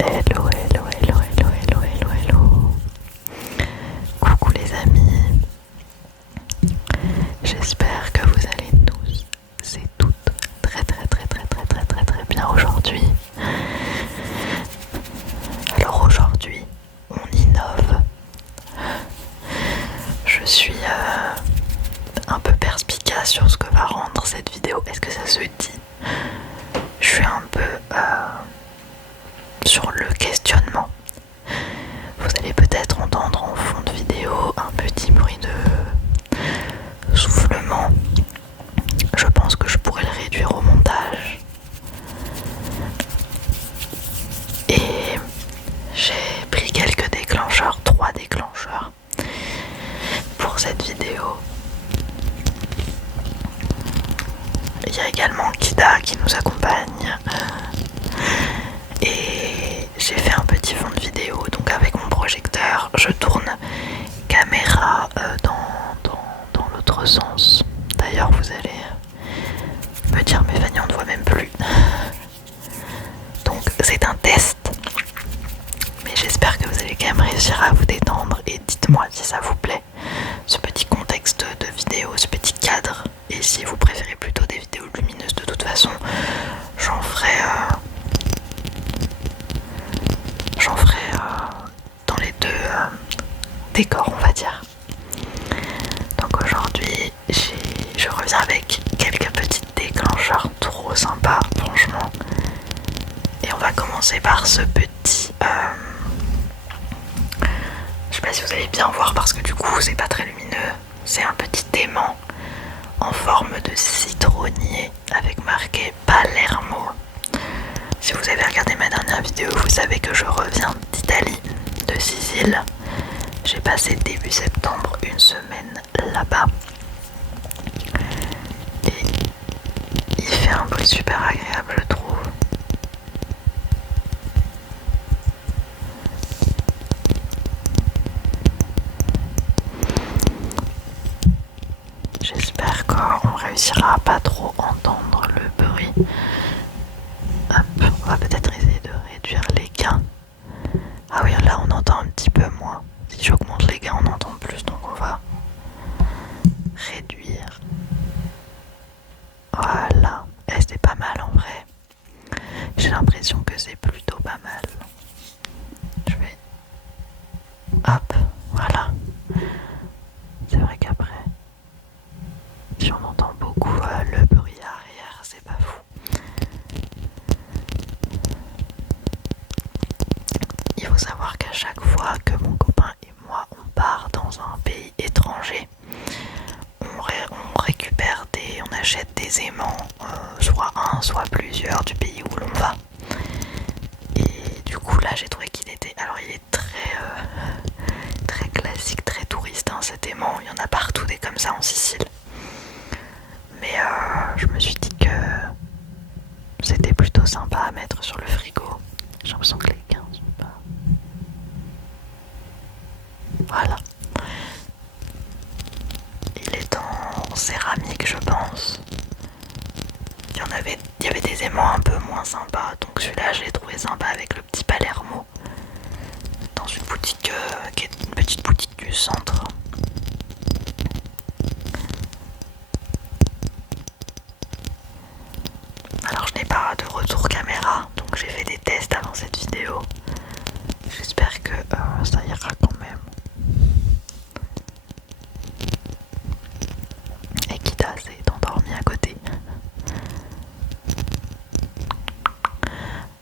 Hello, hello, hello, hello, hello, hello, hello. Coucou les amis. J'espère que vous allez tous et toutes très bien aujourd'hui. Alors aujourd'hui, on innove. Je suis un peu perspicace sur ce que va rendre cette vidéo. Est-ce que ça se dit? Je suis un peu sur le questionnement. Vous allez peut-être entendre en fond de vidéo un petit bruit de soufflement. Je pense que je pourrais le réduire au montage. Et j'ai pris quelques déclencheurs, 3 déclencheurs pour cette vidéo. Il y a également Kida qui nous accompagne. Et j'ai fait un petit fond de vidéo, donc avec mon projecteur, je tourne caméra dans l'autre sens. D'ailleurs, vous allez me dire, mais Fanny, on ne voit même plus. Donc c'est un test. Mais j'espère que vous allez quand même réussir à vous détendre. Et dites-moi si ça vous plaît, ce petit contexte de vidéo, ce petit cadre. Et si vous préférez plutôt des vidéos lumineuses, de toute façon, j'en ferai dans les deux décors, on va dire. Donc aujourd'hui, je reviens avec quelques petits déclencheurs trop sympas, franchement. Et on va commencer par ce petit... je sais pas si vous allez bien voir parce que du coup c'est pas très lumineux. C'est un petit aimant en forme de citronnier avec marqué Palermo. Si vous avez regardé ma dernière vidéo, vous savez que je reviens d'Italie, de Sicile. J'ai passé début septembre une semaine là-bas. Et il fait un bruit super agréable, je trouve. J'espère qu'on réussira à pas trop entendre le bruit. Hop, on va peut-être essayer de réduire les gains. Ah oui, là on entend un petit peu moins. Si j'augmente les gains, on entend plus, donc on va réduire. Voilà, et c'est pas mal en vrai. J'ai l'impression que c'est plutôt pas mal. Je vais... Hop, voilà. C'est vrai qu'après, si on entend beaucoup le bruit arrière, c'est pas fou. Il faut savoir qu'à chaque fois que mon copain et moi on part dans un pays étranger, on récupère on achète des aimants, soit un, soit plusieurs du pays où l'on va. Et du coup là j'ai trouvé qu'il était, alors il est très classique, très touriste hein, cet aimant, il y en a partout des comme ça en Sicile. Mais je me suis dit que c'était plutôt sympa à mettre sur le frigo. J'ai l'impression que les gains sont pas... Voilà. Il est en céramique, je pense. Il y avait des aimants un peu moins sympas, donc celui-là je l'ai trouvé sympa avec le petit Palermo dans une boutique qui est une petite boutique du centre. Alors je n'ai pas de retour caméra, donc j'ai fait des tests avant cette vidéo. J'espère que ça ira quand même. Et Kita s'est endormi à côté.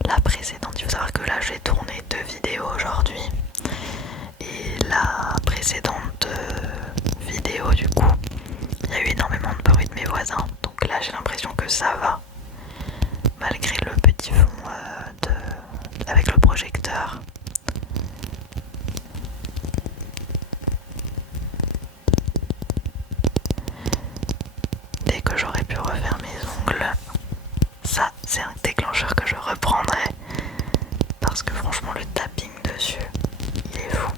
La précédente, il faut savoir que là j'ai tourné 2 vidéos aujourd'hui. Et la précédente vidéo du coup, il y a eu énormément de bruit de mes voisins. Donc là j'ai l'impression que ça va. Malgré le petit fond avec le projecteur. Dès que j'aurai pu refaire mes ongles, ça c'est un déclencheur que je reprendrai. Parce que franchement le tapping dessus, il est fou.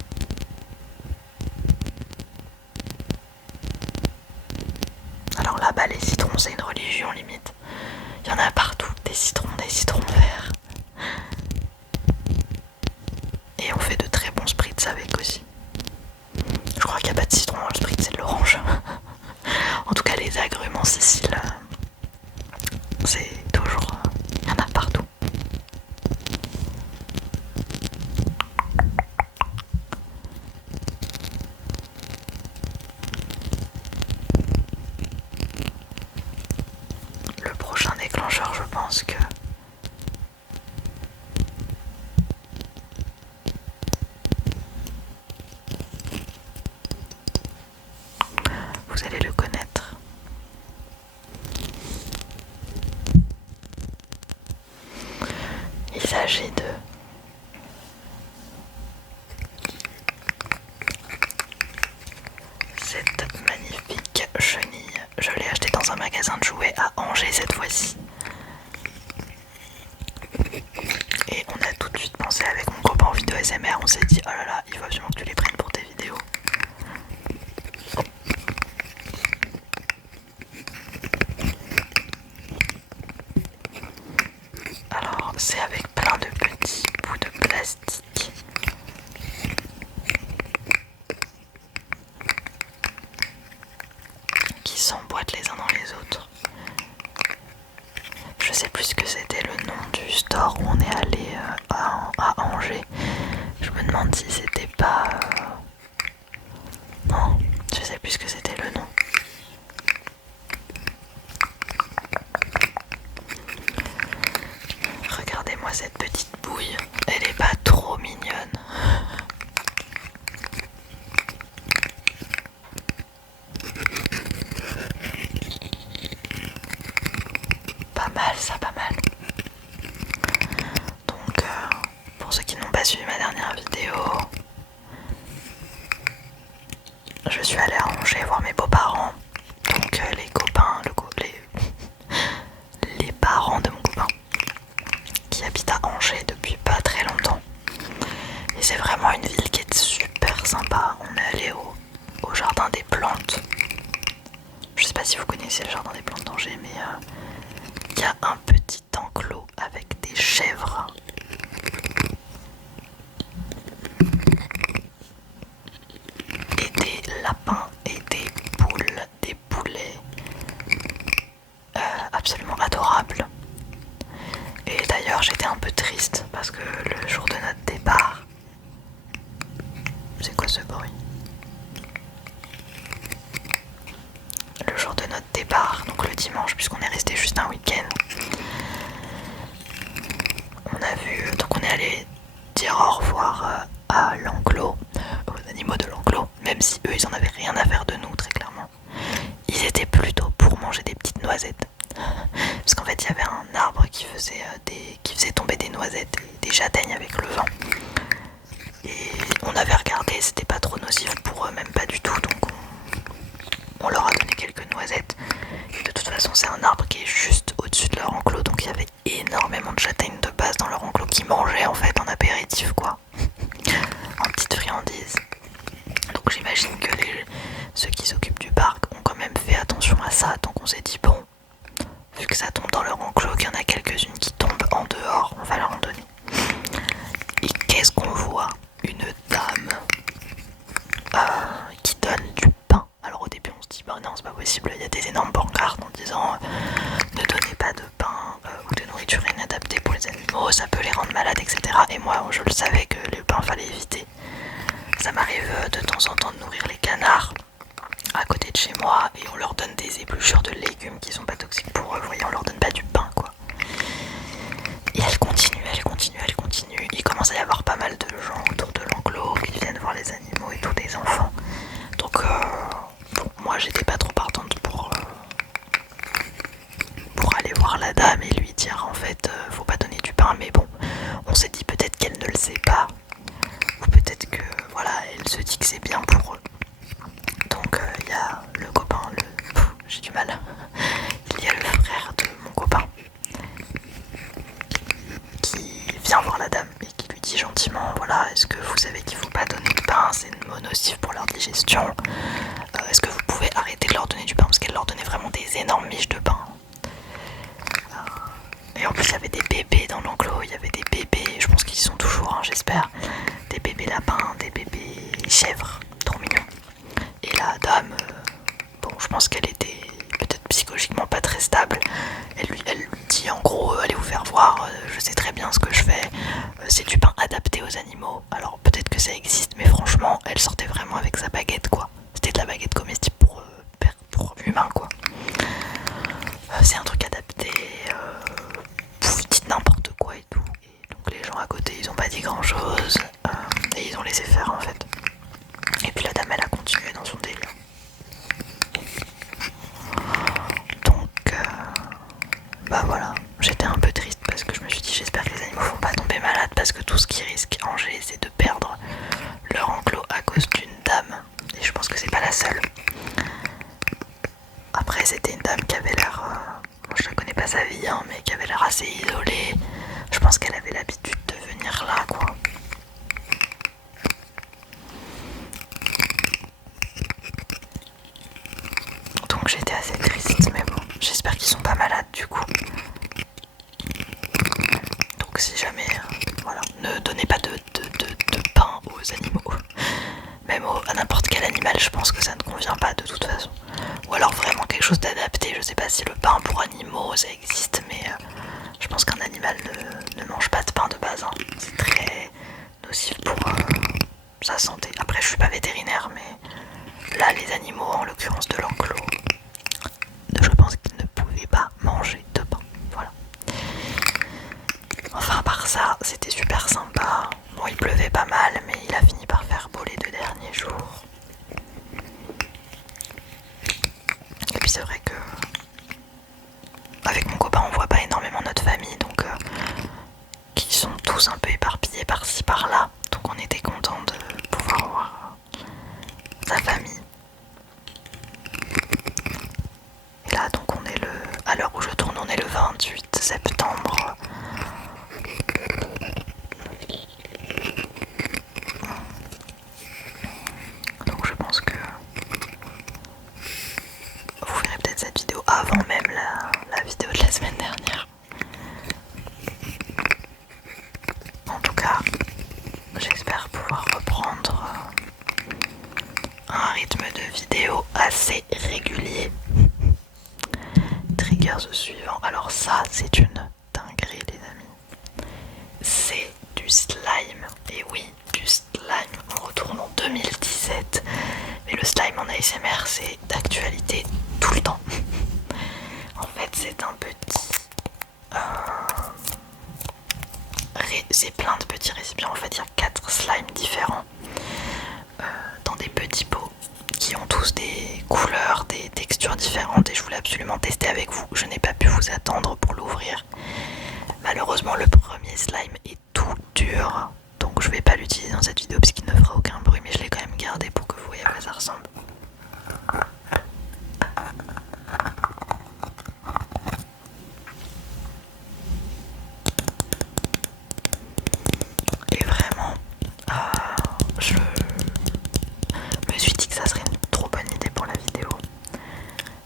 Alors là-bas les citrons c'est une religion limite. Il y en a partout, des citrons verts. c'est toujours... il y en a partout. Le prochain déclencheur, je pense que... vous allez le connaître. Il s'agit de... cette magnifique chenille. Je l'ai acheté dans un magasin de jouets à Angers cette fois-ci. Et on a tout de suite pensé avec mon copain en vidéo ASMR, on s'est dit oh là là, il faut absolument que tu les prennes pour tes vidéos. Alors c'est avec plein de petits bouts de plastique. Qui s'emboîtent les uns dans les autres. Je sais plus ce que c'était le nom du store où on est allé à Angers. Je me demande si c'était pas... Non, je sais plus ce que c'était le nom. Regardez-moi cette petite bouille, elle est pas trop mignonne. Pas mal ça, pas mal. Donc pour ceux qui n'ont pas suivi ma dernière vidéo, je suis allée à Angers voir mes beaux-parents. Donc les copains, les parents de mon copain qui habite à Angers depuis pas très longtemps. Et c'est vraiment une ville qui est super sympa. On est allé au jardin des plantes. Je sais pas si vous connaissez le jardin des plantes d'Angers, mais il y a un petit enclos avec des chèvres. Et des lapins et des poules, des poulets. Absolument adorables. Et d'ailleurs j'étais un peu triste parce que le jour de notre départ... C'est quoi ce bruit? Le jour de notre départ, donc le dimanche, puisqu'on est resté juste un week-end, on a vu, donc on est allé dire au revoir à l'enclos, aux animaux de l'enclos, même si eux ils en avaient rien à faire de nous très clairement. Ils étaient plutôt pour manger des petites noisettes. Parce qu'en fait il y avait un arbre qui faisait tomber des noisettes et des châtaignes avec le vent. Et on avait regardé, c'était pas trop nocif pour eux, même pas du tout, donc on leur a donné quelques noisettes. Et de toute façon c'est un arbre qui est juste au-dessus de leur enclos, donc il y avait énormément de châtaignes de base dans leur enclos qui mangeaient en fait en apéritif quoi, en petite friandise. Donc j'imagine que ceux qui s'occupent du parc ont quand même fait attention à ça, donc on s'est dit bon, vu que ça tombe dans leur enclos, qu'il y en a quelques-unes qui tombent en dehors, on va leur en donner. Et qu'est-ce qu'on voit? Une dame qui donne du pain. Alors au début on se dit bah non c'est pas possible, il y a des énormes pancartes en disant ne donnez pas de pain ou de nourriture inadaptée pour les animaux, ça peut les rendre malades, etc. Et moi je le savais que le pain fallait éviter. Ça m'arrive de temps en temps de nourrir les canards à côté de chez moi et on leur donne des épluchures de légumes qui sont pas toxiques pour eux, vous voyez, on leur donne pas du pain quoi. Et elle continue, elle continue, elle continue. Il commence à y avoir pas mal de gens autour de l'enclos qui viennent voir les animaux et tous des enfants. Donc bon, moi j'étais pas trop partante pour aller voir la dame et lui dire en fait faut pas donner du pain, mais bon, on s'est dit peut-être qu'elle ne le sait pas, ou peut-être que voilà, elle se dit que c'est bien pour eux. Donc il y a le copain, j'ai du mal, il y a le frère de mon copain qui vient voir la dame et qui lui dit gentiment voilà, est-ce que vous savez qu'il faut pas donner de pain, c'est nocif pour leur digestion, est-ce que vous pouvez arrêter de leur donner du pain, parce qu'elle leur donnait vraiment des énormes miches de pain. Et en plus il y avait des bébés dans l'enclos, il y avait des bébés, je pense qu'ils y sont toujours, hein, j'espère, des bébés lapins, des bébés chèvres, trop mignons. Et la dame, bon je pense qu'elle était peut-être psychologiquement pas très stable, elle dit en gros allez vous faire voir, je sais très bien ce que je fais, c'est du pain adapté aux animaux. Alors peut-être que ça existe, mais franchement elle sortait vraiment avec sa baguette quoi. C'était de la baguette comestible pour humains quoi. C'est un truc adapté, vous dites n'importe quoi et tout. Et donc les gens à côté ils ont pas dit grand chose et ils ont laissé faire en fait. Et puis la dame elle a continué dans son délire. Donc bah voilà, j'étais un peu triste parce que je me suis dit j'espère que les animaux vont pas tomber malades parce que tout ce qui risque Angers c'est de perdre leur enclos à cause d'une dame. Et je pense que c'est pas la seule. Après c'était une dame qui avait l'air, je ne connais pas sa vie hein, mais qui avait l'air assez isolée. Je pense qu'elle avait l'habitude de venir là quoi. Donc j'étais assez triste mais bon, j'espère qu'ils sont pas malades du coup. Donc si jamais, voilà, ne donnez pas de pain aux animaux. Même à n'importe quel animal, je pense que ça ne convient pas de toute façon. Ou alors vraiment quelque chose d'adapté, je sais pas si le pain pour animaux ça existe, mais je pense qu'un animal ne mange pas de pain de base. Hein. C'est très nocif pour sa santé. Après je suis pas vétérinaire, mais là les animaux, en l'occurrence de l'enclos, je pense qu'ils ne pouvaient pas manger de pain. Voilà. Enfin, à part ça, c'était super sympa. Bon, il pleuvait pas mal, mais il a fini par faire beau les 2 derniers jours. Et puis c'est vrai que avec mon copain, on voit pas énormément notre famille, donc qui sont tous un peu éparpillés par-ci par-là. Donc on était contents de pouvoir voir sa famille. Et là, donc on est à l'heure où je tourne, on est le 28 septembre. Donc je pense que vous verrez peut-être cette vidéo avant même la vidéo de la semaine dernière. En tout cas, j'espère pouvoir reprendre un rythme de vidéo assez régulier. Triggers suivant. Alors ça, c'est une dinguerie les amis. C'est du slime. Et oui, du slime. On retourne en 2017. Mais le slime en ASMR, c'est d'actualité tout le temps. En fait, c'est un petit... c'est plein de petits récipients. En fait, il y a 4 slimes différents dans des petits pots qui ont tous des couleurs, des textures différentes et je voulais absolument tester avec vous. Je n'ai pas pu vous attendre pour l'ouvrir. Malheureusement, le premier slime est tout dur, donc je vais pas l'utiliser dans cette vidéo parce qu'il ne fera aucun bruit, mais je l'ai quand même gardé pour que vous voyez à quoi ça ressemble. Et vraiment, je me suis dit que ça serait une trop bonne idée pour la vidéo.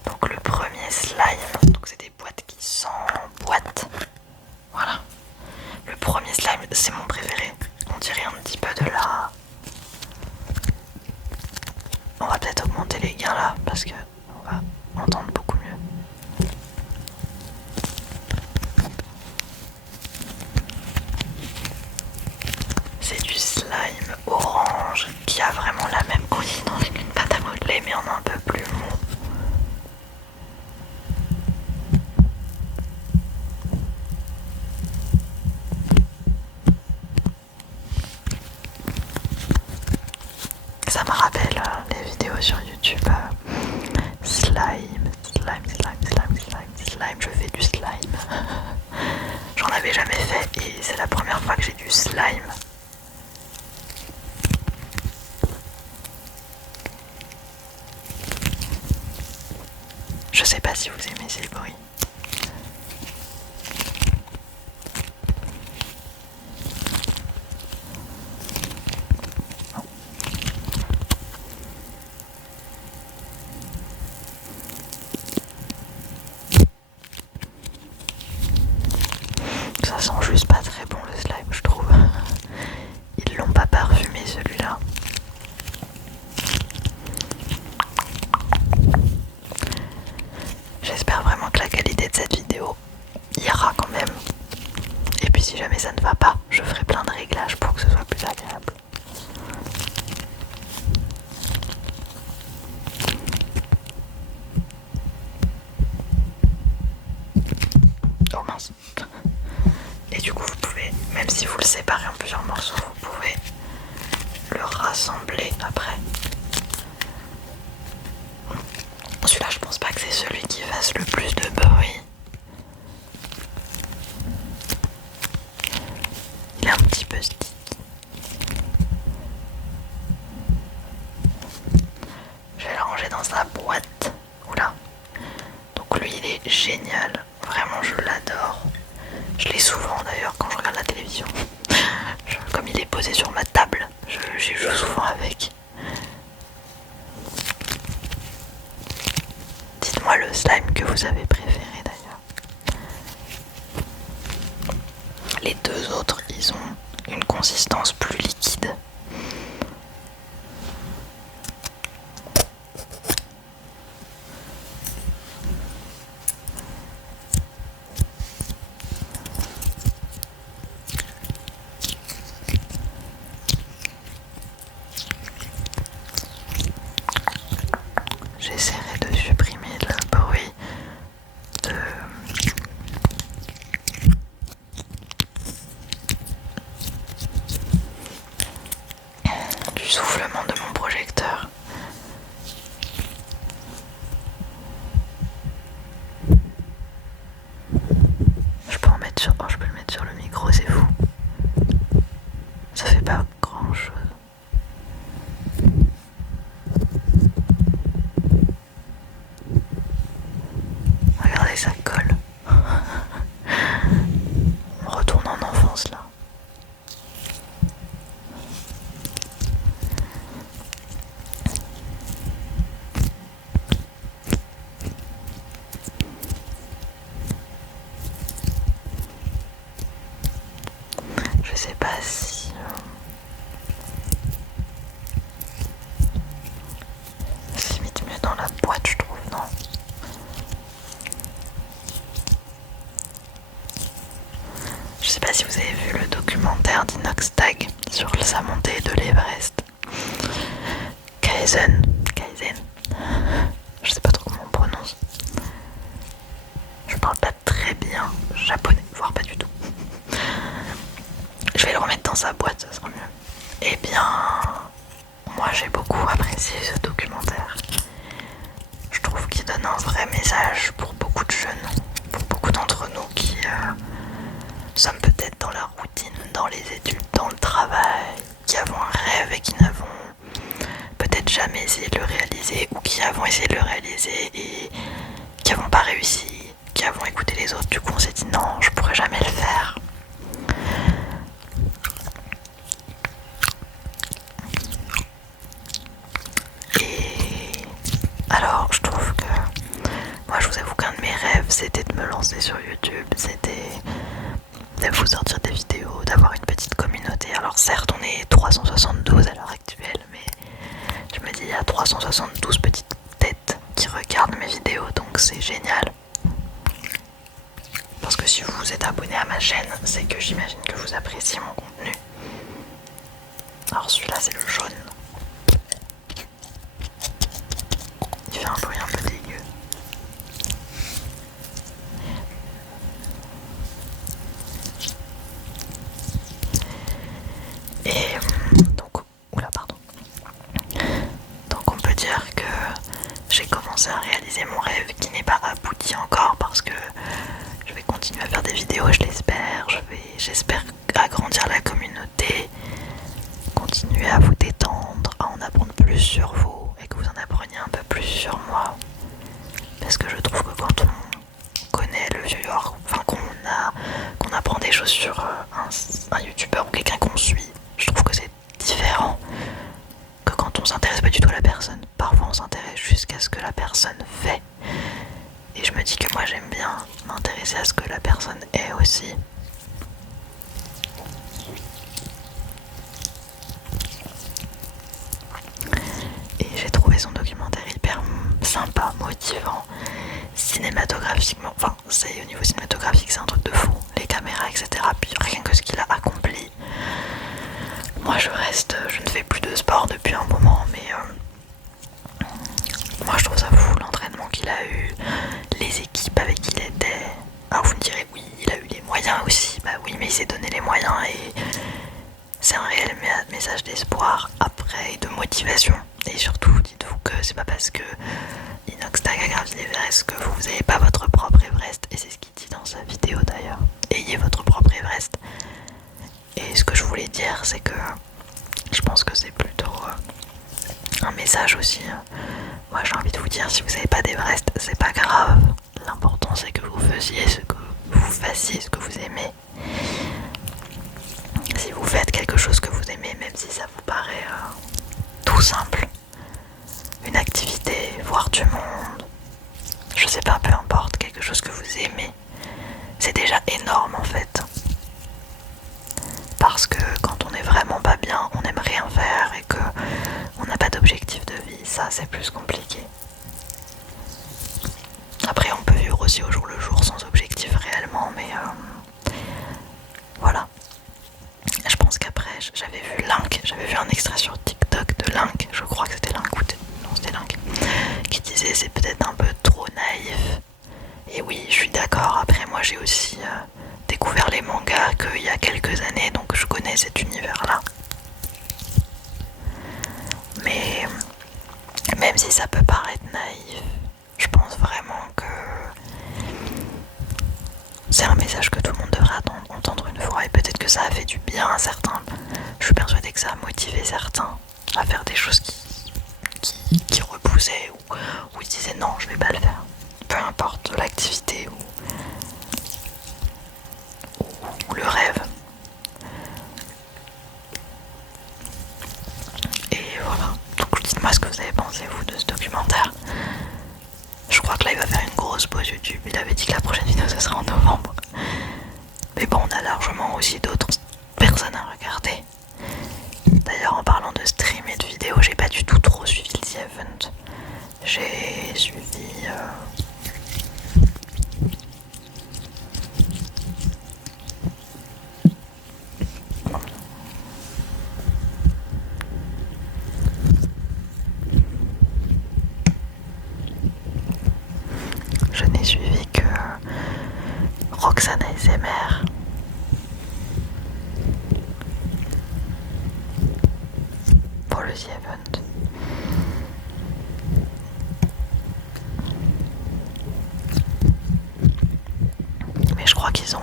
Donc le premier slime, donc c'est des boîtes qui s'emboîtent. Voilà. Le premier slime, c'est mon préféré. On dirait un petit peu de la... On va peut-être augmenter les gains là, parce que on va entendre beaucoup mieux. C'est du slime orange qui a vraiment la même consistance qu'une pâte à modeler, mais en un peu plus mou. Ça me rappelle les vidéos sur YouTube. Slime, je fais du slime. J'en avais jamais fait et c'est la première fois que j'ai du slime. Je sais pas si vous aimez ces bruits. Ça sent juste pas très bon le slime, je trouve. Ils l'ont pas parfumé celui-là. J'espère vraiment que la qualité de cette vidéo ira quand pense. Et du coup vous pouvez, même si vous le séparez en plusieurs morceaux, vous pouvez le rassembler après. Celui-là je pense pas que c'est celui qui fasse le plus de bruit. Il est un petit peu sticky. Je vais le ranger dans sa boîte. Oula. Donc lui il est génial. Vraiment je l'adore. Je l'ai souvent d'ailleurs quand je regarde la télévision. Comme il est posé sur ma table, j'y joue souvent avec. Dites-moi le slime que vous avez préféré d'ailleurs. Les deux autres, ils ont une consistance plus liquide. J'essaierai de supprimer le bruit du soufflement de mon projecteur. Je peux en mettre sur... Oh, je peux le mettre sur le micro, c'est fou. Ça fait pas grand chose. Regardez, ça colle. On retourne en enfance là. Je sais pas si... c'est limite mieux dans la boîte, je trouve, non? Je sais pas si vous avez vu le documentaire d'Inoxtag sur sa montée de l'Everest. Kaizen. Je sais pas trop comment on prononce. Je parle pas très bien japonais, voire pas du tout. Je vais le remettre dans sa boîte, ça sera mieux. Eh bien, moi j'ai beaucoup apprécié ce documentaire. Je trouve qu'il donne un vrai message pour beaucoup de jeunes, pour beaucoup d'entre nous qui sommes peut-être dans la routine, dans les études, dans le travail, qui avons un rêve et qui n'avons peut-être jamais essayé de le réaliser, ou qui avons essayé de le réaliser et qui n'avons pas réussi, qui avons écouté les autres. Du coup on s'est dit non, je pourrais jamais le faire. Et alors je trouve que moi je vous avoue qu'un de mes rêves c'était de me lancer sur YouTube, c'était de vous sortir des vidéos, d'avoir une petite communauté. Alors certes on est 372 à l'heure actuelle, mais je me dis il y a 372 petites têtes qui regardent mes vidéos, donc c'est génial. Parce que si vous vous êtes abonné à ma chaîne, c'est que j'imagine que vous appréciez mon contenu. Alors celui-là c'est le jaune. Il fait un bruit un peu dégueu. Et donc, oula pardon. Donc on peut dire que j'ai commencé à réaliser mon rêve qui n'est pas abouti encore parce que je vais continuer à faire des vidéos, je l'espère. J'espère agrandir la communauté, continuer à vous détendre, à en apprendre plus sur vous et que vous en appreniez un peu plus sur moi. Parce que je trouve que quand on connaît le vieillard, enfin qu'on apprend des choses sur un youtubeur ou quelqu'un qu'on suit, je trouve que c'est différent que quand on s'intéresse pas du tout à la personne. Parfois on s'intéresse jusqu'à ce que la personne fait. Et je me dis que moi j'aime bien m'intéresser à ce que la personne est aussi. Et j'ai trouvé son documentaire hyper sympa, motivant, cinématographiquement, enfin c'est au niveau cinématographique c'est un truc de fou, les caméras etc. Puis rien que ce qu'il a accompli. Moi je ne fais plus de sport depuis un moment, mais moi je trouve ça fou l'entraînement qu'il a eu, les équipes avec qui il était. Alors vous me direz oui il a eu message d'espoir après et de motivation. Et surtout, dites-vous que c'est pas parce que Inox Tag a gravi l'Everest que vous n'avez pas votre propre Everest. Et c'est ce qu'il dit dans sa vidéo d'ailleurs. Ayez votre propre Everest. Et ce que je voulais dire, c'est que je pense que c'est plutôt un message aussi. Moi j'ai envie de vous dire, si vous n'avez pas d'Everest, c'est pas grave. L'important c'est que vous fassiez ce que vous aimez. Si vous faites quelque chose que vous aimez, même si ça vous paraît tout simple, une activité, voir du monde, je sais pas, peu importe, quelque chose que vous aimez, c'est déjà énorme en fait. Parce que quand on est vraiment pas bien, on aime rien faire et que on n'a pas d'objectif de vie, ça c'est plus compliqué. Après on peut vivre aussi au jour le jour sans objectif réellement, mais voilà. Je pense qu'après j'avais vu Link, j'avais vu un extrait sur TikTok de Link, je crois que c'était Link ou non c'était Link, qui disait c'est peut-être un peu trop naïf. Et oui, je suis d'accord. Après moi j'ai aussi découvert les mangas qu'il y a quelques années, donc je connais cet univers-là. Mais même si ça peut paraître naïf, je pense vraiment que c'est un message que tout le monde devrait entendre une fois, et peut-être que ça a fait du bien à certains. Je suis persuadée que ça a motivé certains à faire des choses qui repoussaient ou ils disaient non, je vais pas le faire. Peu importe l'activité ou le rêve. Et voilà. Donc dites-moi ce que vous avez pensé vous de ce documentaire. Je crois que là il va faire une grosse pause YouTube. Il avait dit que la prochaine vidéo ce sera en novembre. Mais bon, on a largement aussi d'autres personnes à regarder. D'ailleurs, en parlant de stream et de vidéos, j'ai pas du tout trop suivi le The Event. J'ai suivi je n'ai suivi que Roxane ASMR. Pour le The Event. Mais je crois qu'ils ont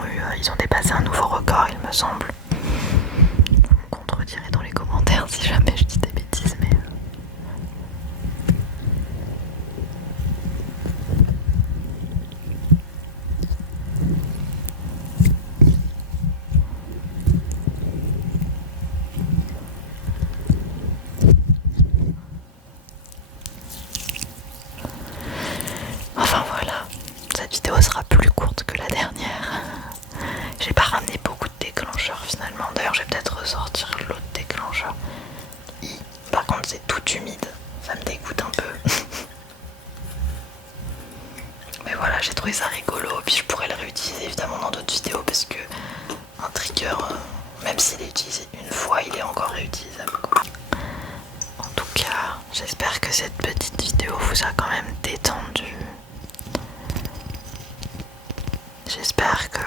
dépassé un nouveau record, il me semble. Vous me contredirez dans les commentaires si jamais je dis des bêtises, mais enfin voilà, cette vidéo sera plus courte que la dernière. J'ai pas ramené beaucoup de déclencheurs finalement. D'ailleurs, je vais peut-être ressortir l'autre déclencheur. Par contre, c'est tout humide. Ça me dégoûte un peu. Mais voilà, j'ai trouvé ça rigolo. Puis je pourrais le réutiliser évidemment dans d'autres vidéos parce que un trigger, même s'il est utilisé une fois, il est encore réutilisable, quoi. En tout cas, j'espère que cette petite vidéo vous a quand même détendu. J'espère que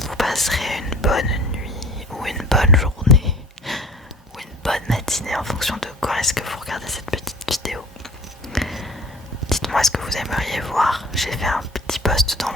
vous passerez une bonne nuit ou une bonne journée ou une bonne matinée en fonction de quand est-ce que vous regardez cette petite vidéo. Dites-moi ce que vous aimeriez voir. J'ai fait un petit post dans